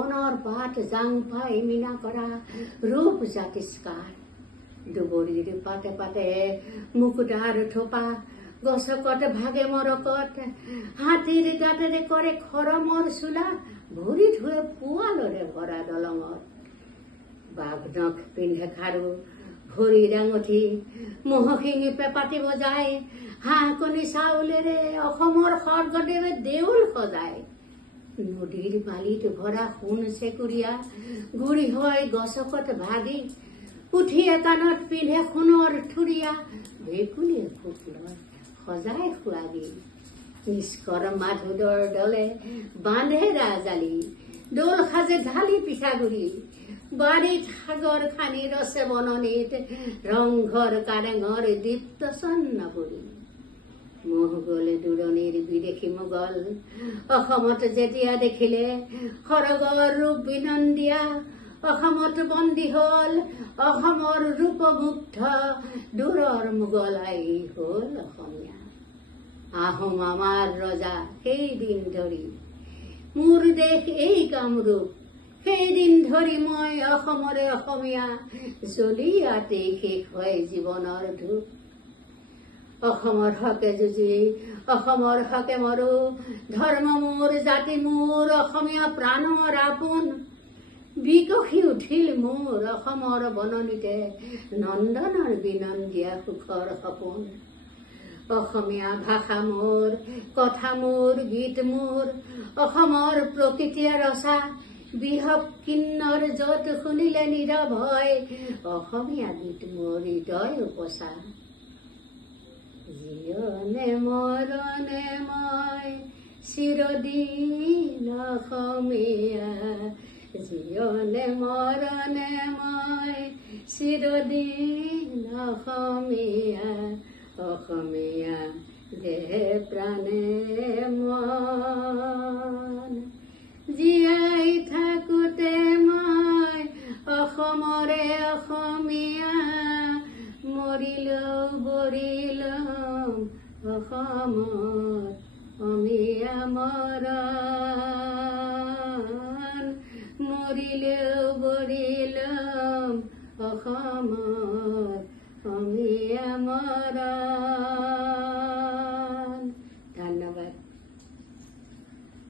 মনৰ পাত জাং পাই মিনা কৰা ৰূপ জাতিষ্কাৰ দুবৰিৰ পাতে পাতে মুকুতাৰ থোপা গছকত ভাগে মৰকত হাতীৰ দাঁতেৰে কৰে খৰমৰ চোলা ভৰি ধুৱে পোৱালৰে ভৰা দলঙত বাঘ নখ পিন্ধে খাৰু ভৰিৰ আঙঠি মহশিঙি পেপাতি বজায় হাঁহ কণী চাউলেৰে অসমৰ স্বৰ্গদেৱে দেউল সজায় নদীৰ বালিত ভৰা সোণ চেকুৰীয়া গুৰি হয় গছকত ভাগি পুঠিয়ে কাণত পিন্ধে সোণৰ থুৰীয়া ভেকুলীয়ে ফুক লয় সজাই খুৱাগি নিষ্কৰ মাধুদৰ দলে বান্ধে ৰাজালি দোল সাজে ঢালি পিঠাগুৰি বাৰীত সাগৰ খানি ৰচে বননিত ৰংঘৰ কাৰেঙৰ দীপ্ত চন্নপুৰী মোহ গলে দূৰণিৰ বিদেশী মোগল অসমত যেতিয়া দেখিলে সৰগৰ ৰূপ বিনন্দিয়া অসমত বন্দী হল অসমৰ ৰূপমুগ্ধ দূৰৰ মোগলাই হল অসমীয়া আহোম আমাৰ ৰজা সেইদিন ধৰি মোৰ দেশ এই কামৰূপ সেইদিন ধৰি মই অসমৰে অসমীয়া জ্বলি ইয়াতে শেষ হয় জীৱনৰ ধূপ অসমৰ হকে যুঁজি অসমৰ হকে মৰো ধৰ্ম মোৰ জাতি মোৰ অসমীয়া প্ৰাণৰ আপোন বিকশি উঠিল মোৰ অসমৰ বননিতে নন্দনৰ বিনন্দিয়া সুখৰ সপোন অসমীয়া ভাষা মোৰ কথা মোৰ গীত মোৰ অসমৰ প্ৰকৃতিয়ে ৰচা বিহব কিন্নৰ যত শুনিলে নীৰৱ হয় অসমীয়া গীত মোৰ হৃদয় উপচা জীয়নে মৰণে মই চিৰদিন অসমীয়া জীয়নে মৰণে মই চিৰদিন অসমীয়া অসমীয়া দেহে প্ৰাণে মন জীয়াই থাকোতে মই অসমৰে অসমীয়া মৰিলেও বৰিলম অসমৰ অসমীয়া মৰণ মৰিলেও বৰিলম অসমৰ অসমীয়া মৰণ